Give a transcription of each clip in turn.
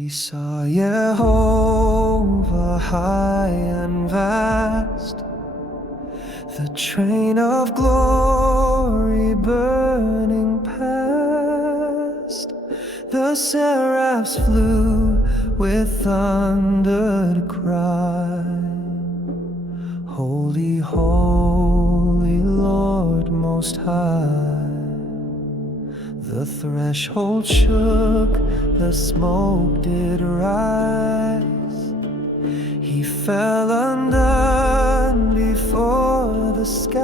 He saw Yehovah high and vast, the train of glory burning past. The seraphs flew with thundered cry, Holy, holy Lord Most High. The threshold shook, the smoke did rise. He fell undone before the skies,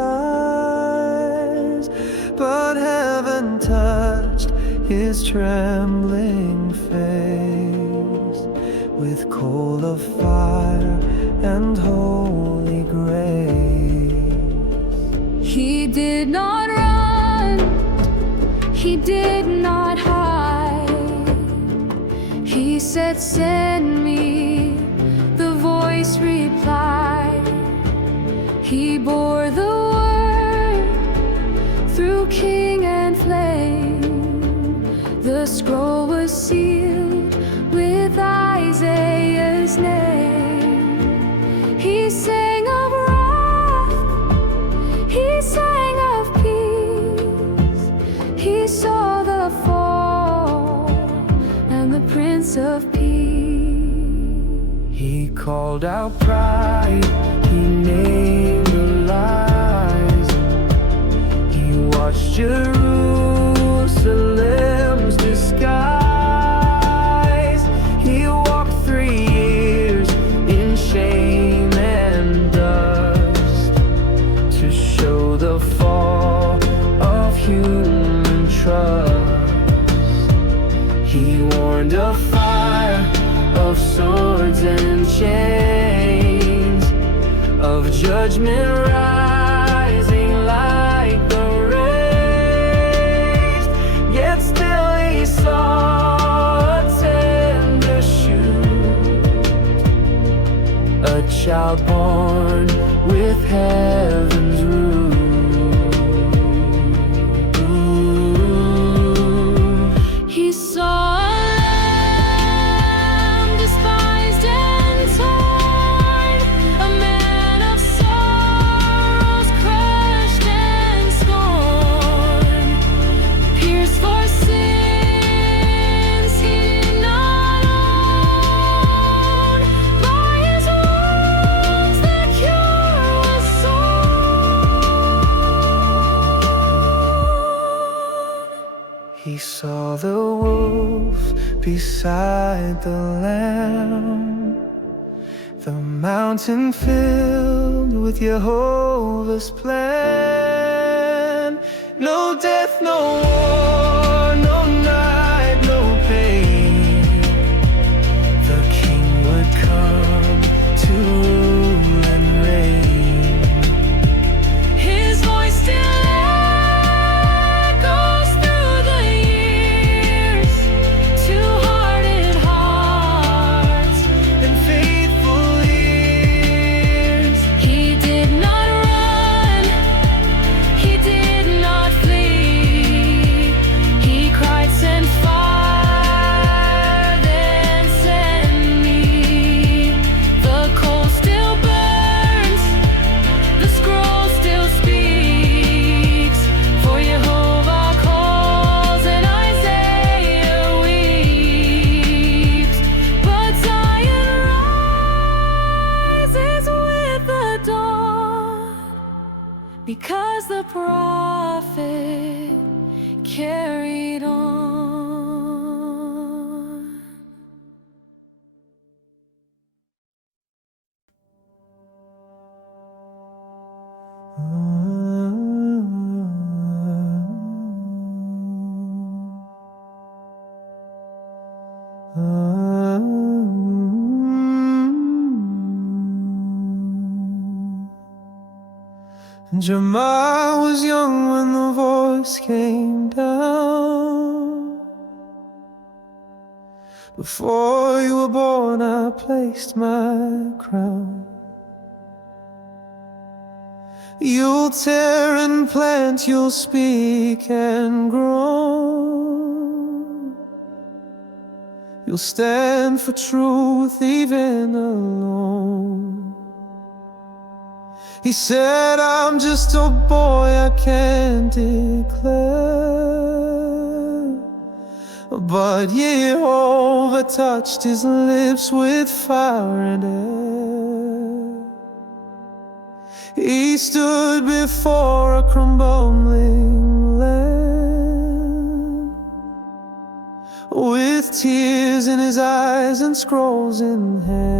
but heaven touched his trembling face with coal of fire and holy grace. He did not run, he did not hide. He said, "Send me," the voice replied. He bore the word through king and flame. The scroll was sealed with Isaiah's name. He sang of wrath, he sang of peace. He saw the fall and the Prince of Peace. He called out pride, he named the lies. He watched Jerusalem's disguise. He walked 3 years in shame and dust to show the fall of human trust. He warned of fire, of swords and chains, of judgment rising like the rays. Yet still he saw a tender shoot, a child born with heaven's root. He saw a lamb despised and torn, a man of sorrows, crushed and scorned, pierced for sins he did not own. By his wounds the cure was sown. He saw the wolf beside the lamb, the mountain filled with Yehovah's plan. No death, no war, no night, no pain. The King would come to rule and reign. His voice still echoes through the years to hardened hearts And faithful ears. He did not run, he did not flee. He cried, "Send fire, then send me." The coal still burns, the scroll still speaks. For Yehovah calls and Isaiah weeps. But Zion rises with the dawn, because the prophet carried on. Jeremiah was young when the voice came down. Before you were born, I placed my crown. You'll tear and plant, you'll speak and grow. you'll stand for truth even alone. He said, I'm just a boy, I can't declare, but Yehovah touched his lips with fire and air. He stood before a crumbling land, with tears in his eyes and scrolls in hand.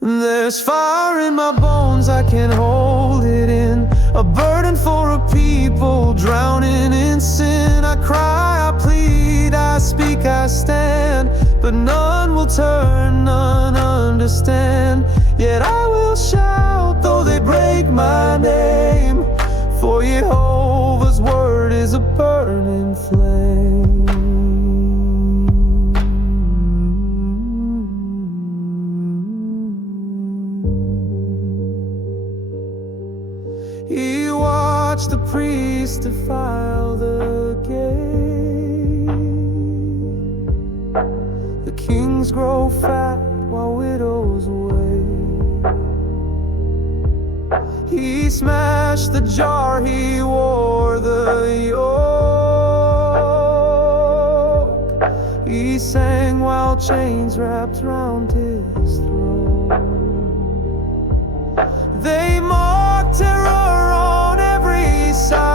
There's fire in my bones, I can't hold it in, a burden for a people drowning in sin. I cry, I plead, I speak, I stand, but none will turn, none understand. Yet I will shout, though they break my name, for Yehovah's word is a burning flame. He watched the priest defile the gate. The kings grow fat while widows wait. He smashed the jar, he wore the yoke. He sang while chains wrapped round his throat. They mocked terror on every side,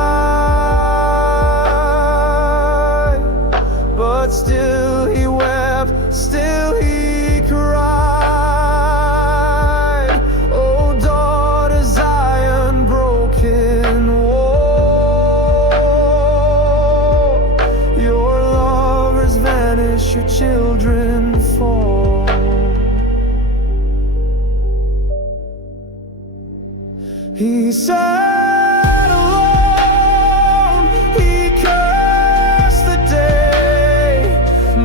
but still he wept, still he cried. Oh, daughter Zion, broken wall, your lovers vanish, your children fall. He sat alone, he cursed the day,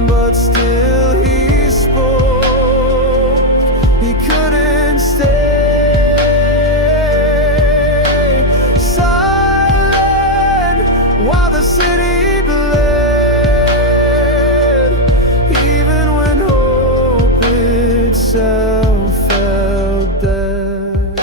but still he spoke, he couldn't stay silent while the city bled, even when hope itself felt dead.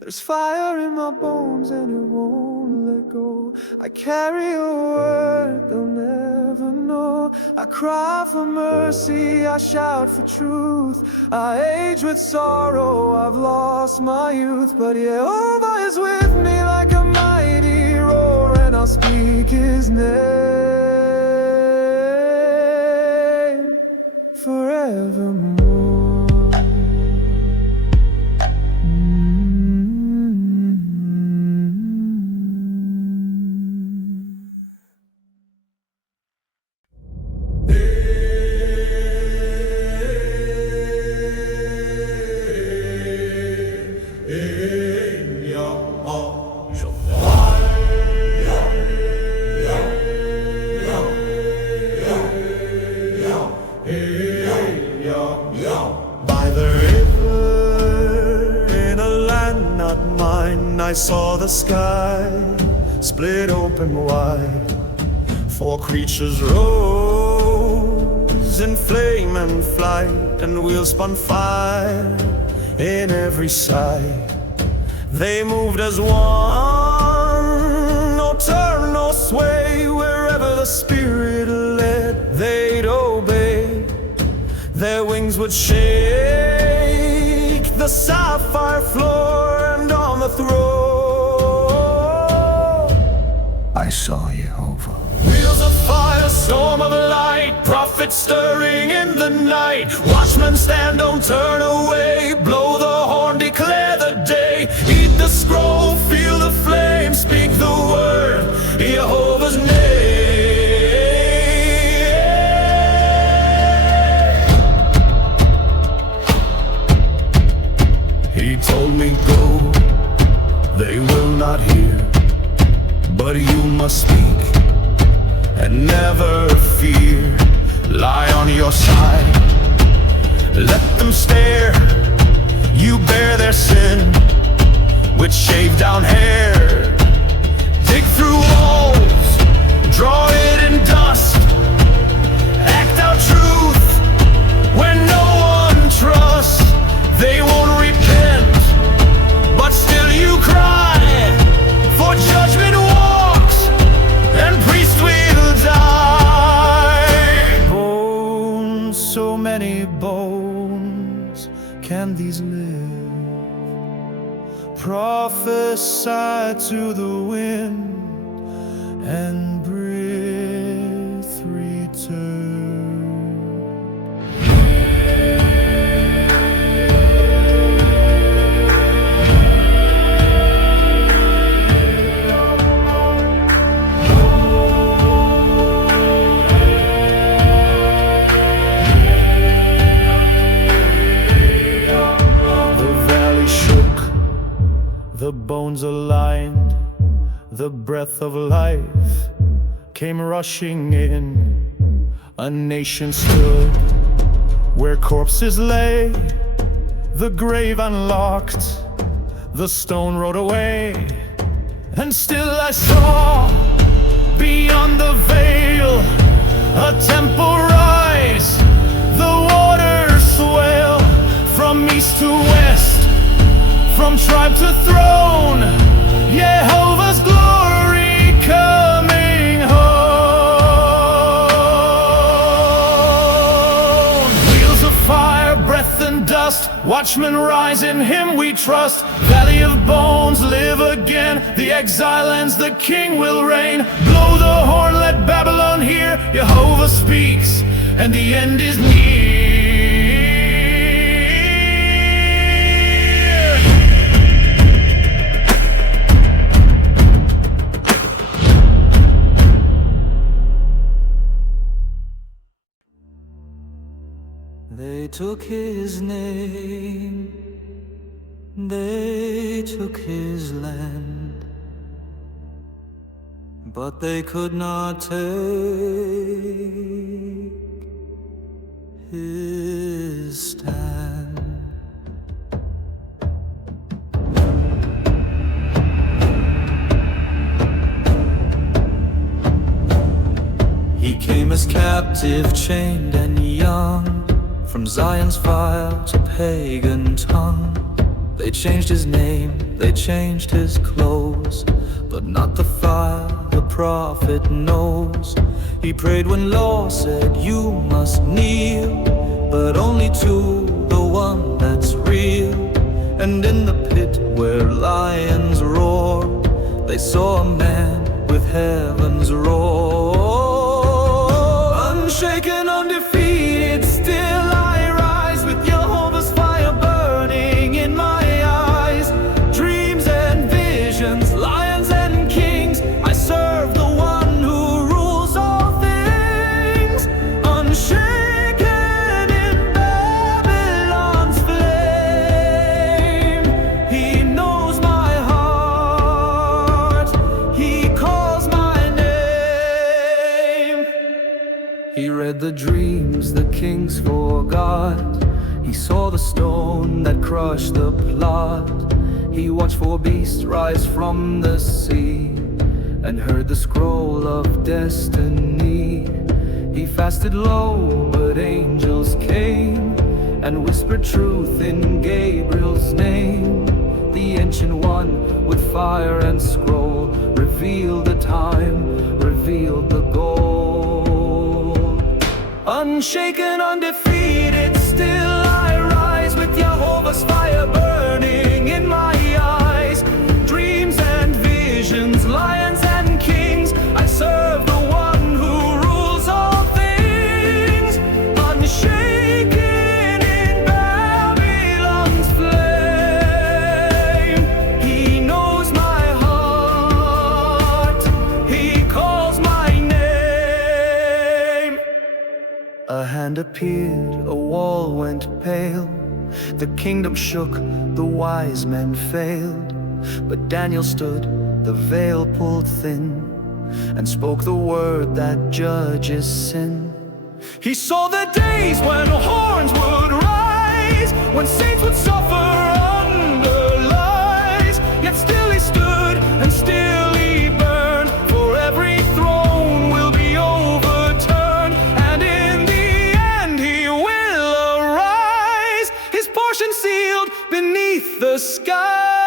There's fire in my bones and it won't let go. I carry a word they'll never know. I cry for mercy, I shout for truth. I age with sorrow, I've lost my youth, but Yehovah is with me like a mighty roar, and I'll speak his name forevermore. By the river, in a land not mine, I saw the sky split open wide. Four creatures rose in flame and flight, and wheels spun fire in every side. They moved as one, no turn, no sway. Wherever the Spirit led, they'd obey. Their wings would shake the sapphire floor, and on the throne I saw Yehovah. Wheels of fire, storm of light, prophets stirring in the night. Watchmen stand, don't turn away. Blow the horn, declare the day. Eat the scroll, feel the flame. Speak the word, Yehovah's name. He told me go, they will not hear, but you must speak and never fear. Lie on your side, let them stare. You bear their sin with shaved down hair. Dig through all can these live? Prophesy to the wind and breath return. The bones aligned, the breath of life came rushing in. A nation stood where corpses lay, the grave unlocked, the stone rolled away. And still I saw beyond the veil a temple rise, the waters swell from east to west, from tribe to throne, Yehovah's glory coming home. Wheels of fire, breath and dust, watchmen rise, in him we trust. Valley of bones, live again, the exile ends, the king will reign. Blow the horn, let Babylon hear, Yehovah speaks, and the end is near. They took his name, they took his land, but they could not take his stand. He came as captive, chained and young, from Zion's fire to pagan tongue. They changed his name, they changed his clothes, but not the fire the prophet knows. He prayed when law said you must kneel, but only to the one that's real. And in the pit where lions roar, they saw a man with heaven's roar. Unshaken, undefeated, still I rise, with Yehovah's fire burning in my eyes. Dreams and visions, lions and kings, I serve the one who rules all things. Unshaken in Babylon's flame, he knows my heart, he calls my name. He read the dreams the kings forgot, he saw the stone that crushed the plot. He watched for beasts rise from the sea, and heard the scroll of destiny. He fasted low, but angels came, and whispered truth in Gabriel's name. The ancient one with fire and scroll revealed the time, revealed the goal. Unshaken, undefeated, still I rise, with Yehovah's fire burning in my eyes. Dreams and visions, lions and kings, I serve the one who rules all things. Unshaken in Babylon's flame, he knows my heart, he calls my name. A hand appeared, a wall went pale, the kingdom shook, the wise men failed. But Daniel stood, the veil pulled thin, and spoke the word that judges sin. He saw the days when horns would rise, when saints would suffer under lies. Yet still he stood, and still he burned, for every throne will be overturned, and in the end he will arise, his portion sealed beneath the sky.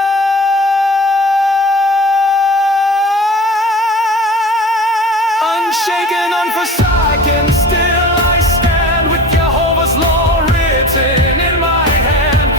Unshaken, unforsaken, still I stand, with Jehovah's law written in my hand.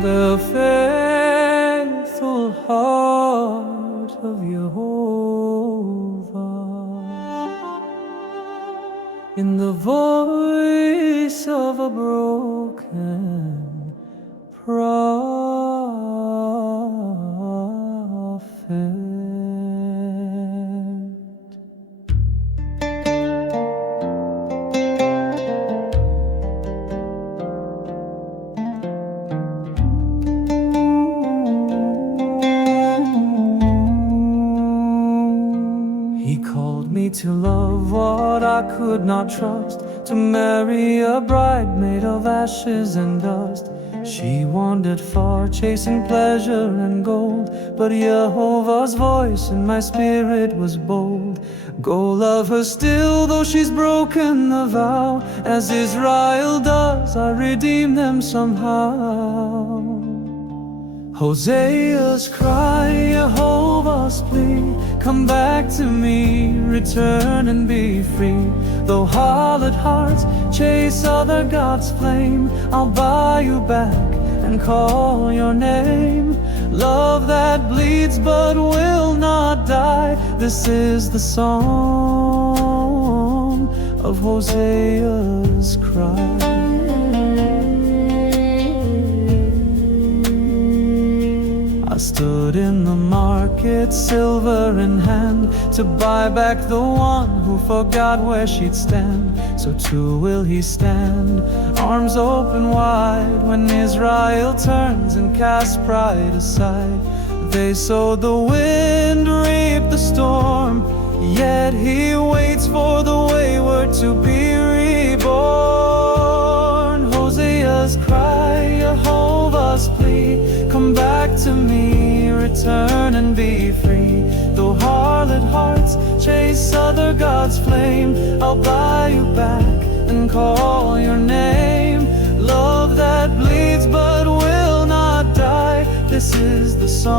the faithful heart of Yehovah, in the voice of a broken prophet. He called me to love what I could not trust, to marry a bride made of ashes and dust. She wandered far, chasing pleasure and gold, but Yehovah's voice in my spirit was bold. Go love her still, though she's broken the vow. As Israel does, I redeem them somehow. Hosea's cry, Yehovah's plea, come back to me, return and be free. Though harlot hearts chase other gods' flame, I'll buy you back and call your name. Love that bleeds but will not die, this is the song of Hosea's cry. I stood in the market, silver in hand, to buy back the one who forgot where she'd stand. So too will he stand, arms open wide, when Israel turns and casts pride aside. They sowed the wind, reaped the storm, yet he waits for the wayward to be reborn. Hosea's cry, Yehovah's plea, come back to me, return and be free. Though harlot hearts chase other gods' flame, I'll buy you back and call your name. Love that bleeds but will not die, this is the song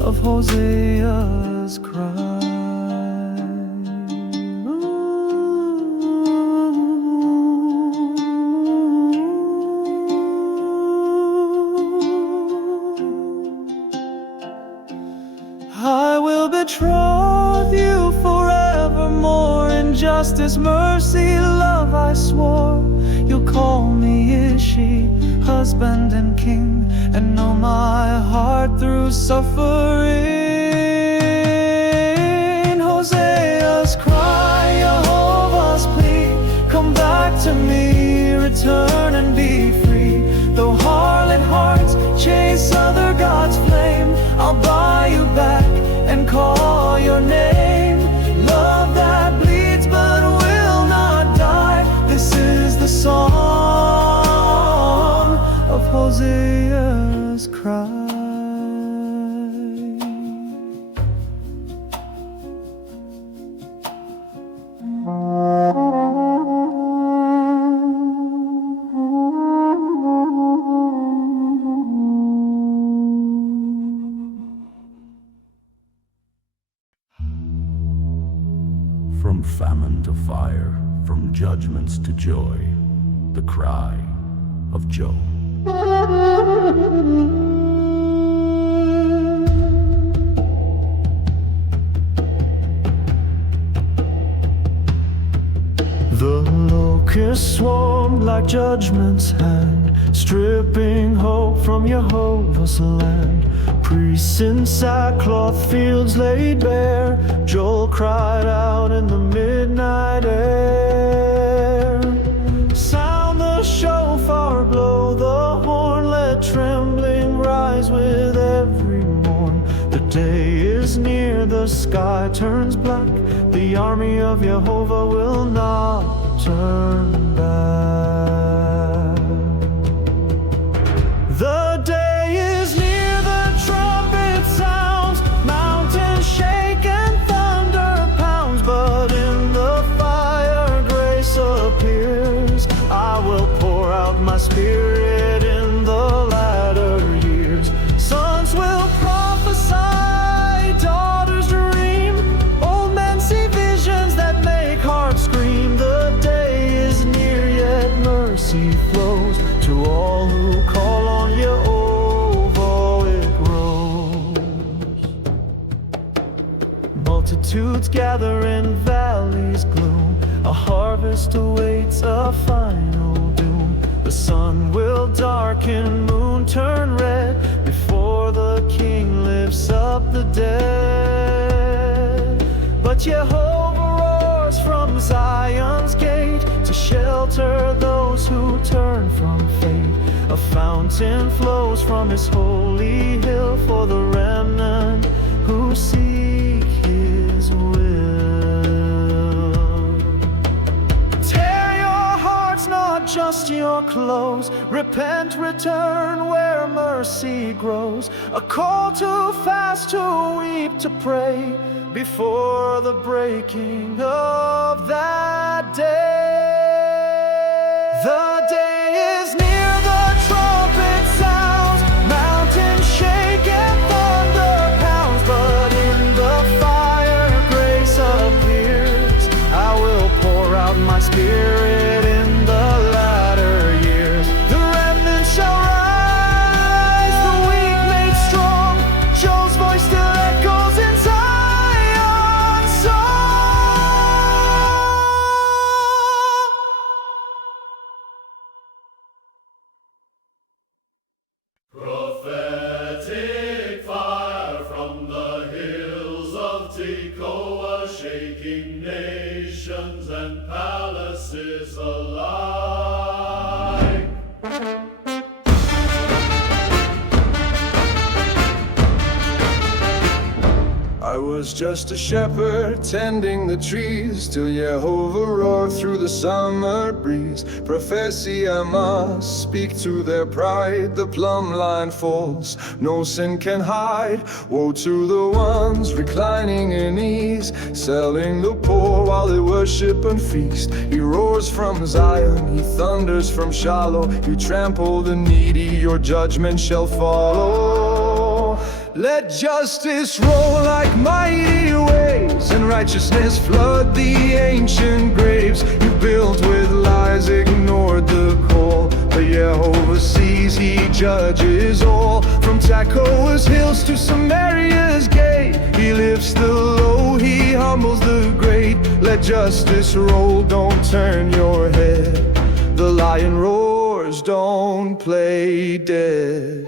of Hosea's cry. I will betroth you forevermore, in justice, mercy, love I swore. You'll call me Ishi, husband and king, and know my heart through suffering. Hosea's cry, Yehovah's plea, come back to me, return and be free. Though harlot hearts chase other gods' flame, I'll buy you back and call your name. Love that bleeds but will not die, this is the song of Hosea's cry. From famine to fire, from judgments to joy, the cry of Job. The locusts swarmed like judgment's hand, stripping hope from Yehovah's land. Priests in sackcloth, fields laid bare, Joel cried out in the midnight air. Sound the shofar, blow the horn, let trembling rise with every morn. The day is near, the sky turns black, the army of Yehovah will not turn back. The day is near, the trumpet sounds, mountains shake and thunder pounds, but in the fire grace appears. I will pour out my spirit in the latter years. Sons will prophesy, daughters dream, old men see visions that make hearts scream. The day is near. mercy flows to all who call on Yehovah. It grows. Multitudes gather in valleys gloom. A harvest awaits a final doom. The sun will darken, moon turn red, before the King lifts up the dead. But Yehovah roars from Zion's gate to shelter those who turn from fate. A fountain flows from his holy hill for the remnant who seek his will. Tear your hearts, not just your clothes. Repent, return where mercy grows. A call to fast, to weep, to pray before the breaking of that day. The day is near, the trumpet sounds, mountains shake and thunder pounds. But in the fire grace appears. I will pour out my spirit in the latter years. The remnant shall rise, the weak made strong. Joe's voice still echoes in Zion's song. Prophetic fire from the hills of Tekoa, shaking nations and palaces alike. I was just a shepherd tending the trees till Yehovah roared through the summer breeze. Prophecy I must speak to their pride. The plumb line falls, no sin can hide. Woe to the ones reclining in ease, selling the poor while they worship and feast. He roars from Zion, he thunders from Shiloh. You trample the needy, your judgment shall follow. Let justice roll like mighty waves, and righteousness flood the ancient graves. You built with lies, ignored the call, but Yehovah sees, he judges all. From Tekoa's hills to Samaria's gate, he lifts the low, he humbles the great. Let justice roll, don't turn your head. The lion roars, don't play dead.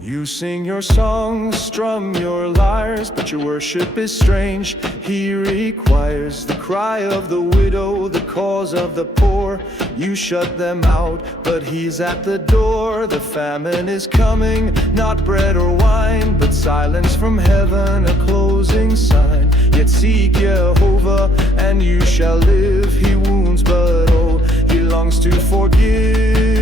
You sing your songs, strum your lyres, but your worship is strange. He requires the cry of the widow, the cause of the poor. You shut them out, but he's at the door. The famine is coming, not bread or wine, but silence from heaven, a closing sign. Yet seek Yehovah, and you shall live. He wounds, but oh, he longs to forgive.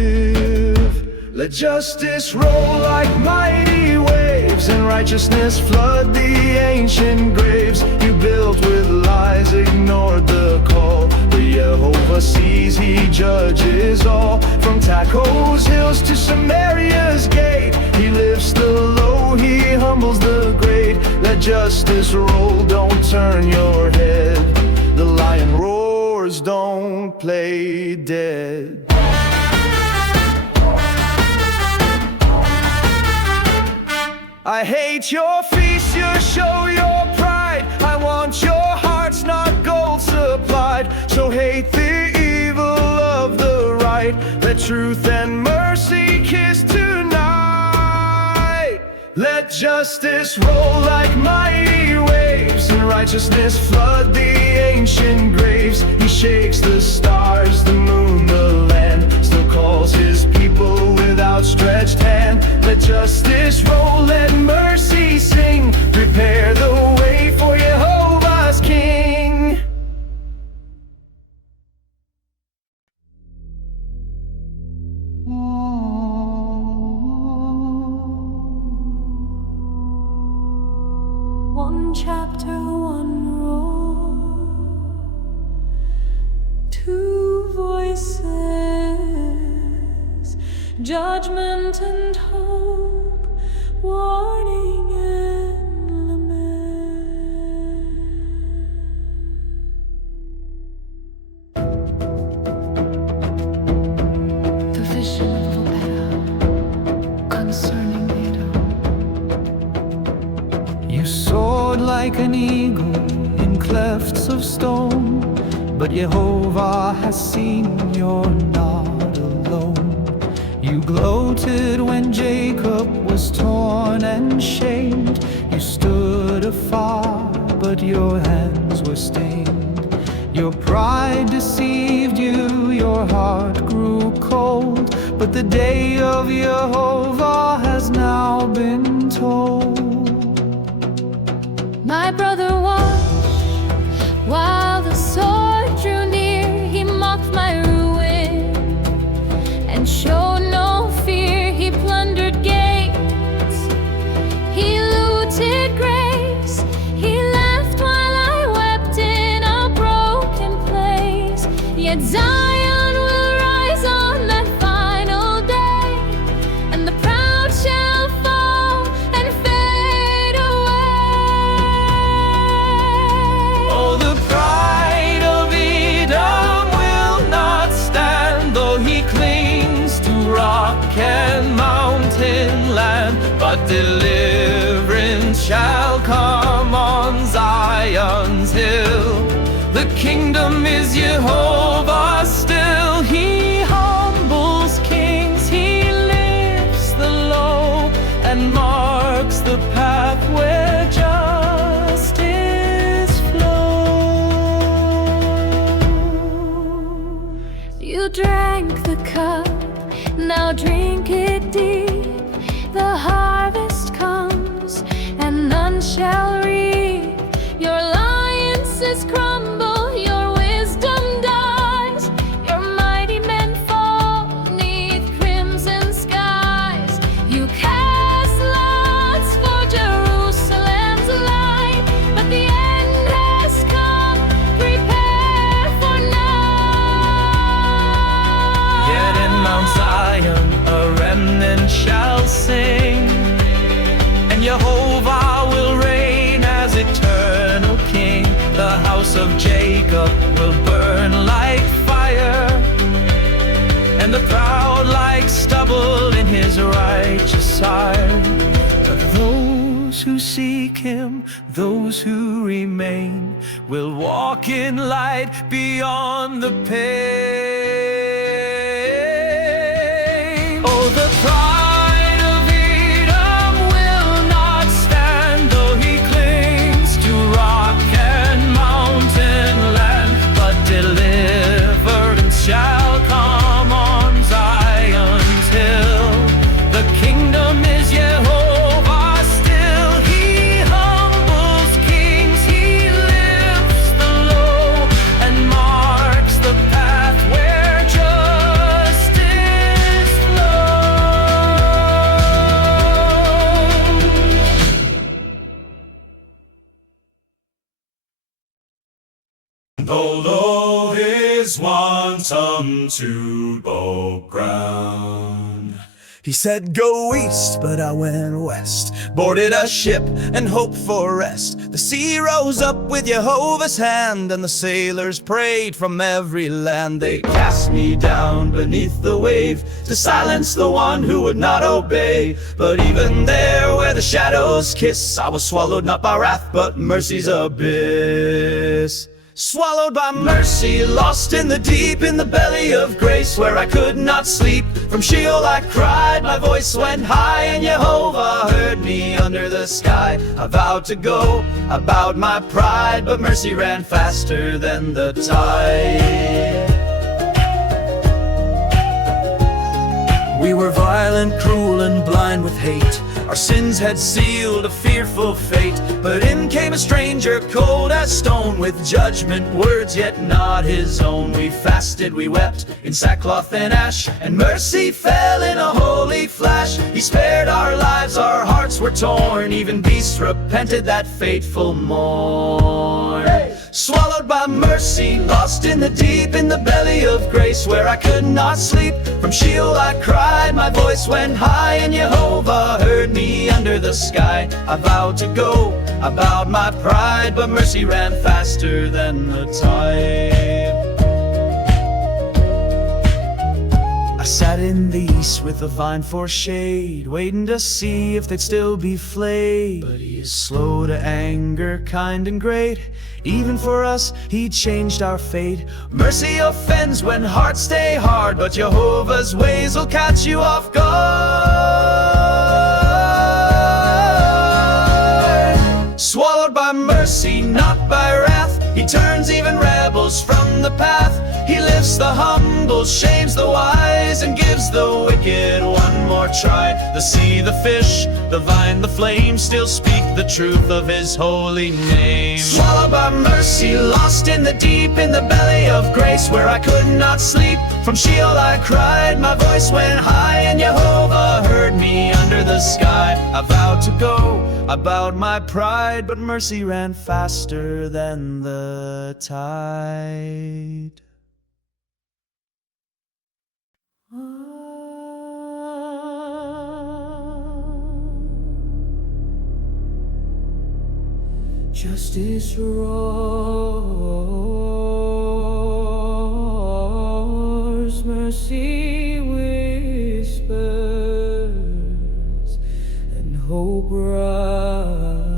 Let justice roll like mighty waves, and righteousness flood the ancient graves. You built with lies, ignored the call, but Yehovah sees, he judges all. From Tekoa's hills to Samaria's gate, he lifts the low, he humbles the great. Let justice roll, don't turn your head. The lion roars, don't play dead. I hate your feast, your show, your pride. I want your hearts, not gold supplied. So hate the evil of the right. Let truth and mercy kiss tonight. Let justice roll like mighty waves, and righteousness flood the ancient graves. He shakes the stars, the moon, the land, still calls his people with outstretched hand. Let justice roll, let mercy sing. Prepare the way for Yehovah's King. One chapter, one roll, two voices, judgment and hope, warning and lament. The vision of Haggai concerning Edom. You soared like an eagle in clefts of stone, but Yehovah has seen you're not alone. You gloated when Jacob was torn and shamed. You stood afar, but your hands were stained. Your pride deceived you, your heart grew cold, but the day of Yehovah has now been told. My brother watched while the sword drew near. He mocked my ruin and showed no fear. He plundered gates, he looted graves. He laughed while I wept in a broken place. Yet Zion will rise on that final day, and the proud shall fall and fade away. Oh, the pride of Edom will not stand, though he clings to rock and mountain land. But deliverance shall come on Zion's hill. The kingdom is Yehovah still. He humbles kings, he lifts the low, and marks the path where justice flows. You drank the cup, now drink it deep. The harvest comes, and none shall reap. Your alliances crumble, your wisdom dies. Your mighty men fall 'neath crimson skies. You cast lots for Jerusalem's light, but the end has come. Prepare for night. Yet in Mount Zion a remnant shall sing, and Yehovah will reign as eternal King. The house of Jacob will burn like fire, and the proud like stubble in his righteous sire. But those who seek him, those who remain, will walk in light beyond the pain. Oh, the pride of Edom will not stand, though he clings to rock and mountain land. But deliverance shall come on Zion's hill. The kingdom is Yehovah still. He humbles kings, he lifts the low, and marks the path where justice flows. Though low his wanton to bold ground, he said, "Go east," but I went west, boarded a ship and hoped for rest. The sea rose up with Yehovah's hand, and the sailors prayed from every land. They cast me down beneath the wave to silence the one who would not obey. But even there where the shadows kiss, I was swallowed not by wrath but mercy's abyss. Swallowed by mercy, lost in the deep, in the belly of grace, where I could not sleep. From Sheol I cried, my voice went high, and Yehovah heard me under the sky. I vowed to go, I bowed my pride, but mercy ran faster than the tide. We were violent, cruel, and blind with hate. Our sins had sealed a fearful fate. But in came a stranger, cold as stone, with judgment words yet not his own. We fasted, we wept in sackcloth and ash, and mercy fell in a holy flash. He spared our lives, our hearts were torn, even beasts repented that fateful morn. Swallowed by mercy, lost in the deep, in the belly of grace, where I could not sleep. From Sheol I cried, my voice went high, and Yehovah heard me under the sky. I vowed to go, I bowed my pride, but mercy ran faster than the tide. I sat in the east with the vine for shade, waiting to see if they'd still be flayed. But he is slow to anger, kind and great. Even for us, he changed our fate. Mercy offends when hearts stay hard, but Jehovah's ways will catch you off guard. Swallowed by mercy, not by wrath, he turns even rebels from the path. He lifts the humble, shames the wise, and gives the wicked one more try. The sea, the fish, the vine, the flame still speak the truth of his holy name. Swallowed by mercy, lost in the deep, in the belly of grace, where I could not sleep. From Sheol I cried, my voice went high, and Yehovah heard me under the sky. I vowed to go, I bowed my pride, but mercy ran faster than the tide. Justice roars, mercy whispers, and hope rises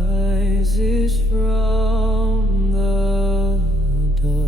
from the dust.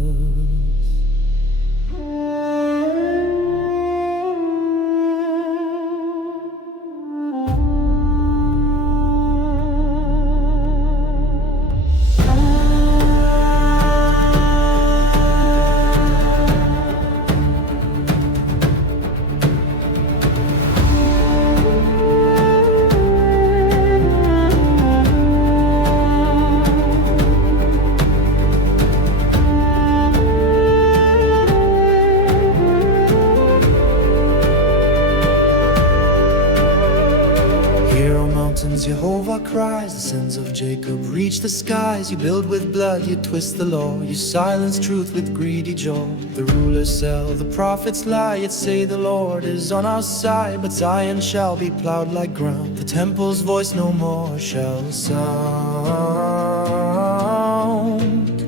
Yehovah cries, the sins of Jacob reach the skies. You build with blood, you twist the law, you silence truth with greedy jaw. The rulers sell, the prophets lie, yet say the Lord is on our side. But Zion shall be plowed like ground, the temple's voice no more shall sound.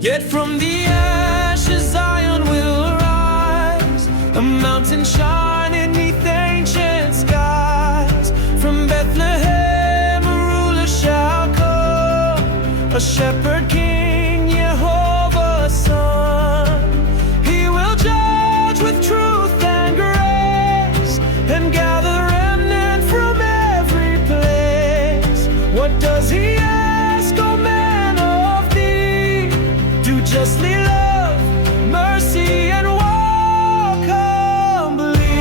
Yet from the ashes Zion will rise, a mountain shining neath ancient skies. From Bethlehem a shepherd king, Yehovah's son. He will judge with truth and grace, and gather remnant from every place. What does he ask, O man of thee? Do justly, love mercy, and walk humbly.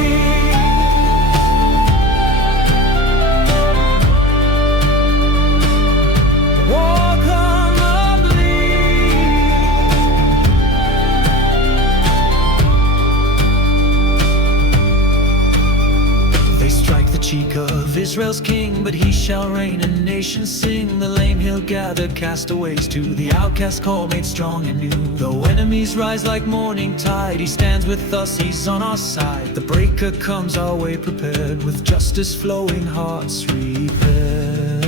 Cheek of Israel's king, but he shall reign and nations sing. The lame he'll gather, castaways to the outcast call, made strong and new. Though enemies rise like morning tide, he stands with us, he's on our side. The breaker comes our way prepared, with justice flowing, hearts repaired.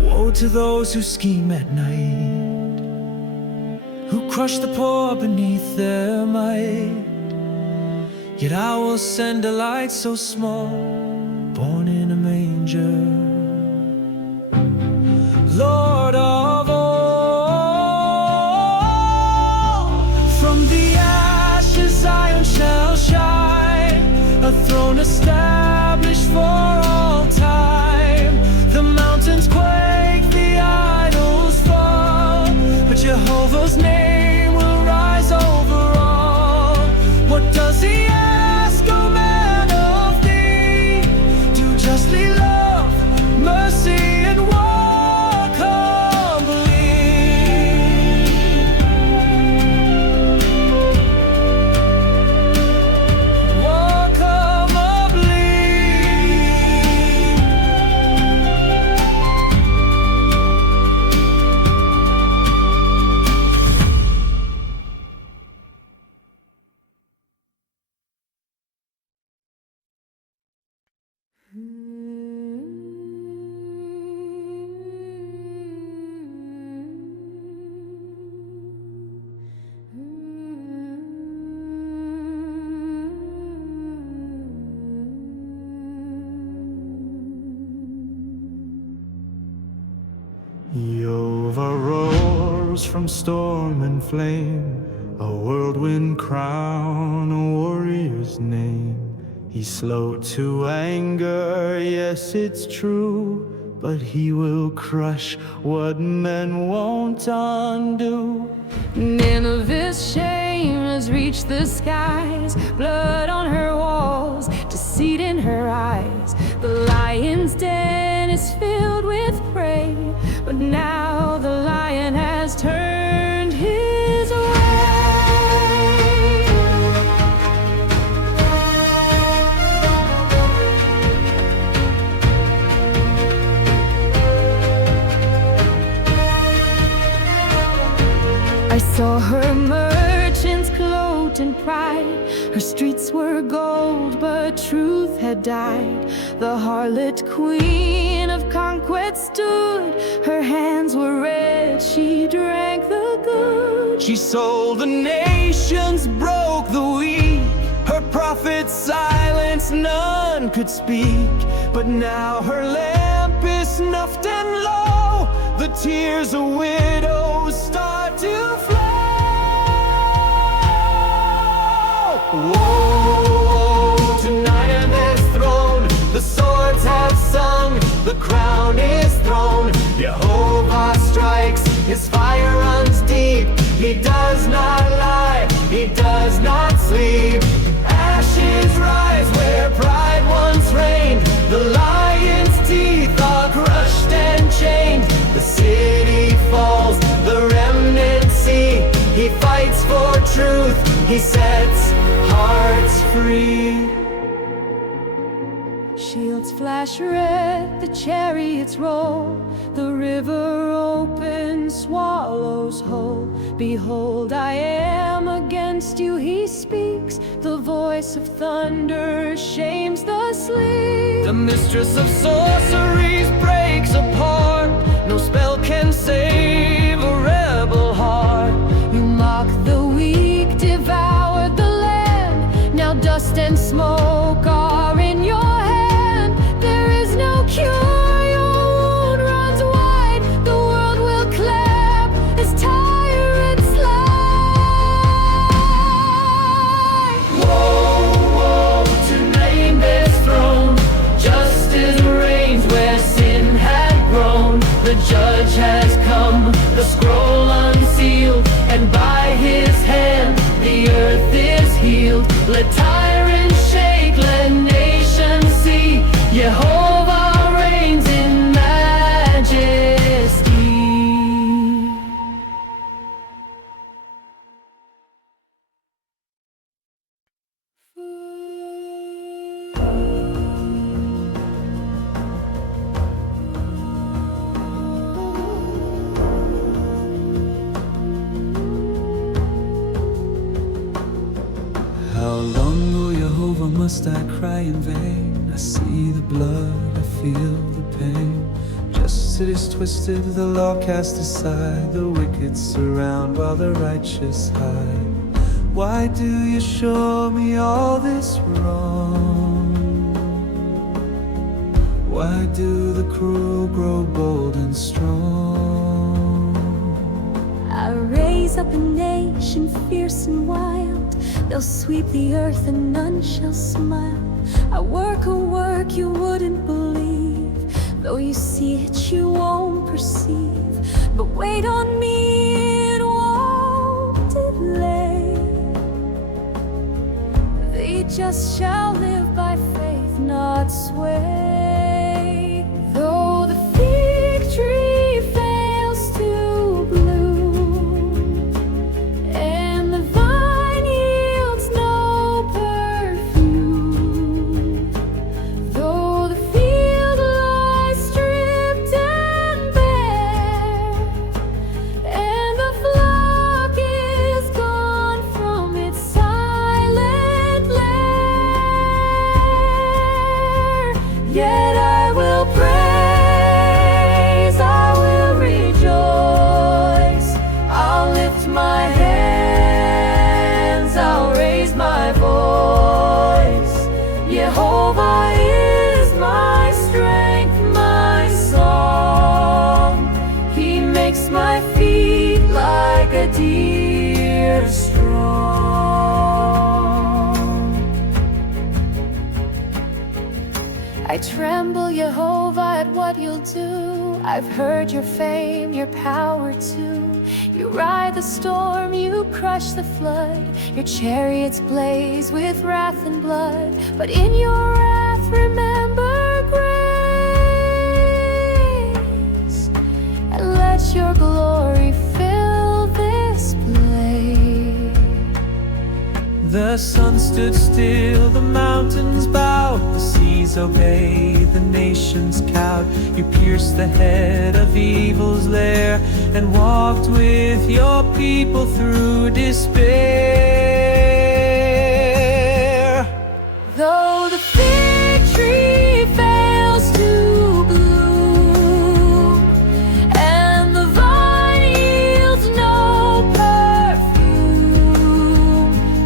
Woe to those who scheme at night, who crush the poor beneath their might. Yet I will send a light so small, born in a manger. Lord of all, from the ashes Zion shall shine, a throne established for all time. The mountains quake, the idols fall, but Jehovah's name will rise over all. What does he ask, O man of thee? Do justly, love mercy, and walk humbly. Walk humbly. Yehovah roars from storm and flame, a whirlwind crown, a warrior's name. He's slow to anger, yes, it's true, but he will crush what men won't undo. Nineveh's shame has reached the skies, blood on her walls, deceit in her eyes. The lion's den is filled with prey, but now the lion has turned his way. I saw her merchants clothed in pride. Her streets were gold, but truth had died. The harlot queen of conquest stood. Her hands were red, she drank the good. She sold the nations, broke the weak. Her prophets silenced, none could speak. But now her lamp is snuffed and low. The tears of widows start to flow. Woe to Nineveh's throne. The swords have sung, the crown is thrown. Yehovah strikes, his fire runs deep. He does not lie, he does not sleep. Ashes rise where pride once reigned. The lion's teeth are crushed and chained. The city falls, the remnant see. He fights for truth, he sets hearts free. Shields flash red, the chariots roll. The river opens, swallows whole. Behold, I am against you, he speaks. The voice of thunder shames the sleep. The mistress of sorceries breaks apart. No spell can save a rebel heart. You mock the weak, devoured the land. Now dust and smoke are in your hand. There is no cure, your wound runs wide. The world will clap as tyrants lie. Woe, woe to Nineveh's throne. Justice reigns where sin had grown. The judge has come, the scroll unsealed, and by his hand the earth is healed. Let tyrants shake, let nations see. Yehovah reigns in majesty. How long, O Yehovah, must I cry in vain? I see the blood, I feel the pain. Justice twisted, the law cast aside. The wicked surround while the righteous hide. Why do you show me all this wrong? Why do the cruel grow bold and strong? I raise up a nation fierce and wild. They'll sweep the earth and none shall smile. I work a work you wouldn't believe. Though you see it, you won't perceive. But wait on me, it won't delay. The just shall live by faith, not sway. Though the fig tree fails to bloom, and the vine yields no perfume, though the field lies stripped and bare, and the flock is gone from its silent lair, yeah. I tremble, Yehovah, at what you'll do. I've heard your fame, your power too. You ride the storm, you crush the flood. Your chariots blaze with wrath and blood. But in your wrath remember grace, and let your glory fill this place. The sun stood still, the mountains bowed, the seas obeyed, the nations cowed. You pierced the head of evil's lair and walked with your people through despair. Though the fig tree fails to bloom and the vine yields no perfume,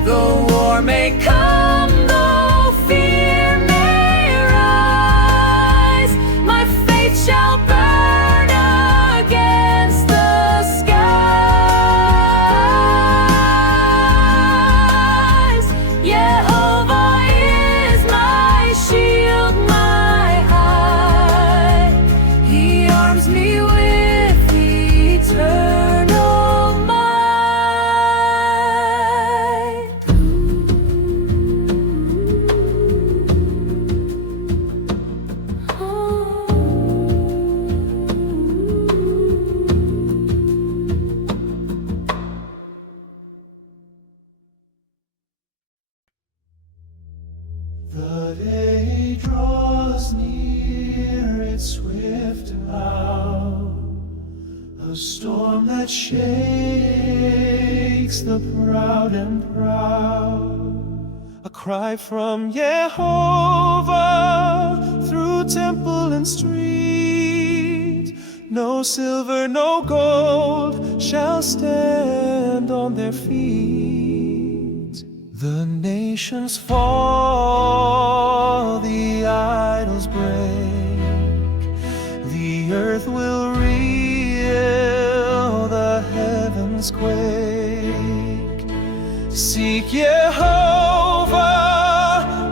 Though war may come, though fear may rise, my faith shall burn against the skies. Yehovah is my shield, my hide. He arms me with eternal might. The day draws near, it's swift and loud, a storm that shakes the proud and proud. A cry from Yehovah through temple and street. No silver, no gold shall stand on their feet. The nations fall, the idols break, the earth will reel, the heavens quake. Seek Yehovah,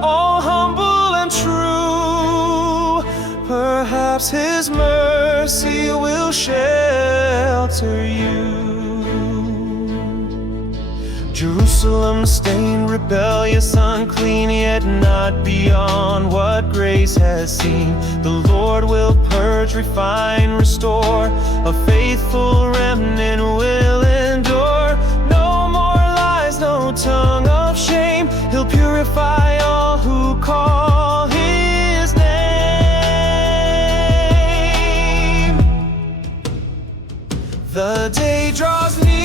all humble and true. Perhaps his mercy will shelter you. Jerusalem stained, rebellious, unclean, yet not beyond what grace has seen. The Lord will purge, refine, restore. A faithful remnant will endure. No more lies, no tongue of shame. He'll purify all who call his name. The day draws near,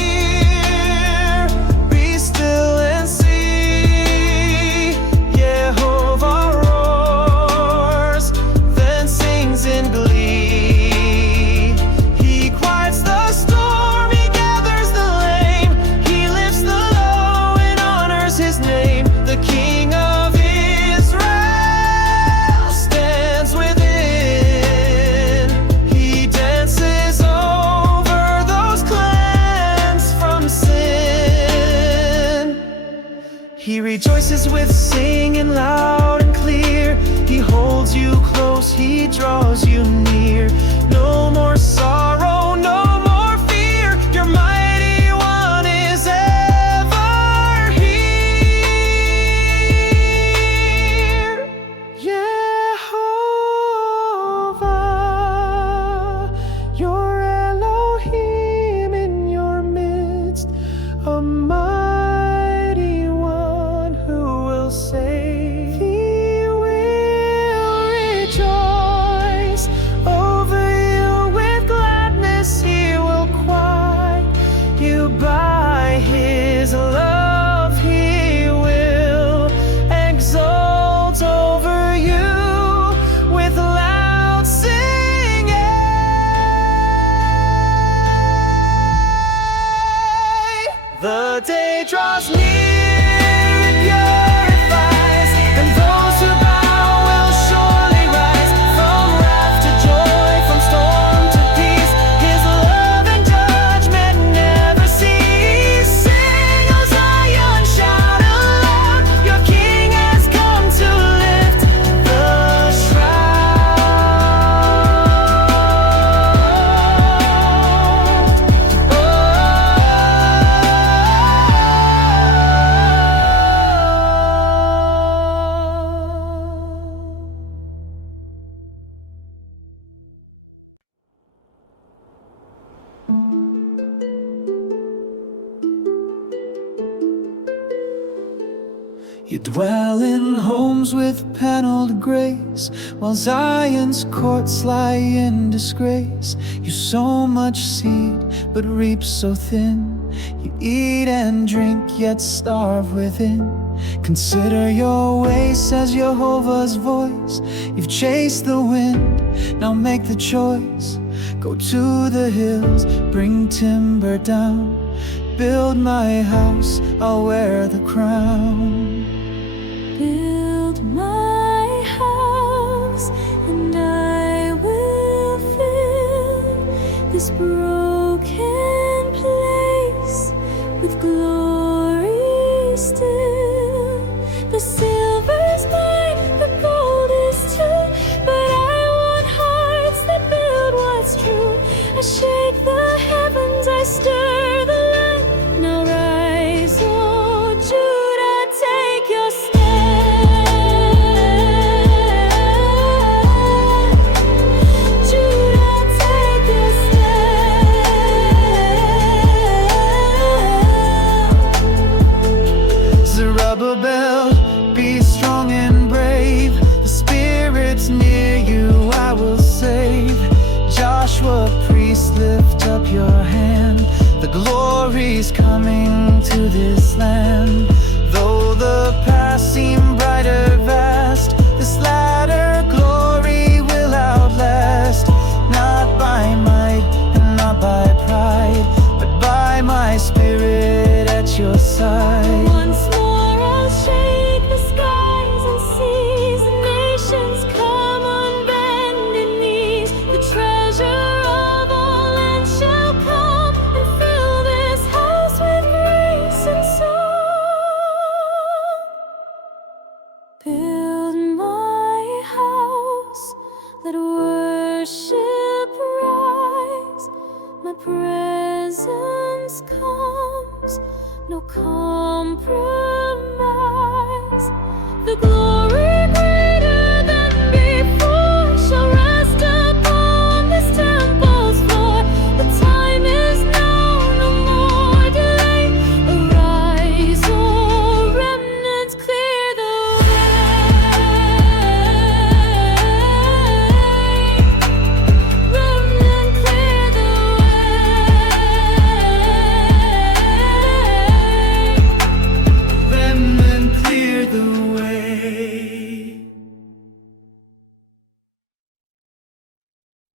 still and see. Yehovah roars, then sings in glee. He quiets the storm, he gathers the lame, he lifts the low and honors his name. The King of Israel stands within. He dances over those cleansed from sin. He rejoices with singing loud and clear. He holds you close, he draws you near. No more sorrow, no more fear. Your mighty one is ever here. Yehovah, your Elohim in your midst, a mighty one who will save. He will rejoice over you with gladness. dwell in homes with paneled grace, while Zion's courts lie in disgrace. You sow much seed, but reap so thin. You eat and drink, yet starve within. Consider your way, says Yehovah's voice. You've chased the wind, now make the choice. Go to the hills, bring timber down. Build my house, I'll wear the crown. Build my house, and I will fill this broken place with glory still. The silver's mine, the gold is too, but I want hearts that build what's true. I shake the heavens, I stir the land. Now rise, oh Judah, take your stand. Judah, take your stand. Zerubbabel, be strong and brave. The Spirit's near you, I will save. Joshua, priest, lift up your hand. The glory's coming to this land. Though the past seem brighter, vast, this latter glory will outlast. Not by might and not by pride, but by my Spirit at your side. Once more I'll shake the skies and seas. The nations come on bended knees. The treasure of all lands shall come and fill this house with grace and song. Build my house, let worship rise. My presence comes, no compromise. The glory